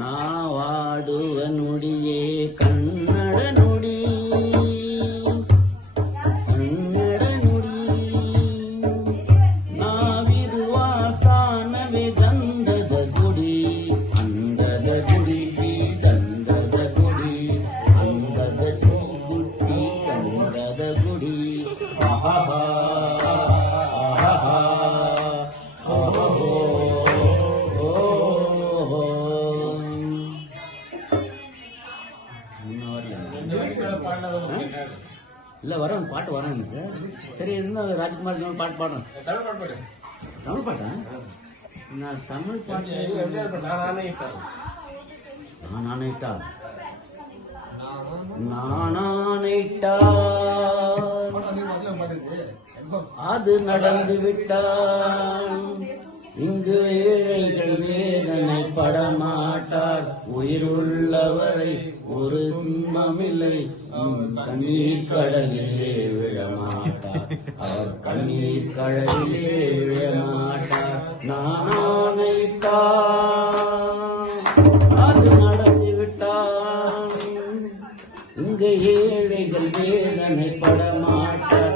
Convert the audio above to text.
ನಾವಾಡುವ ನುಡಿಯೇ ಕನ್ನಡ ನುಡಿ, ಕನ್ನಡ ನುಡಿ. ನಾವಿರುವ ಸ್ಥಾನವೇ ದಂದದ ಗುಡಿ, ಅಂದದ ಗುಡಿ ಶ್ರೀ ದಂದದ ಗುಡಿ, ಅಂದದ ಶ್ರೀ ಗುಡಿ ಗಂಧದ ಗುಡಿ. ಆಹಾ இல்ல வர பாட்டு வரேன் எனக்கு. சரி இன்னும் ராஜ்குமார் பாட்டு பாடுறேன். தமிழ் பாட்டா? நான் தமிழ் பாட்டு நானானைட்டா அது நடந்து விட்டான். இங்கு ஏழைகள் வேதனை படமாட்டார், உயிருள்ளவரை ஒரு துன்பமில்லை. கண்ணீர் கடலிலே விழமாட்டார், அவர் கண்ணீர் கடலிலே விழமாட்டார். நானானைத்தா அது நடந்து விட்டான். இங்கு ஏழைகள் வேதனை படமாட்டார்,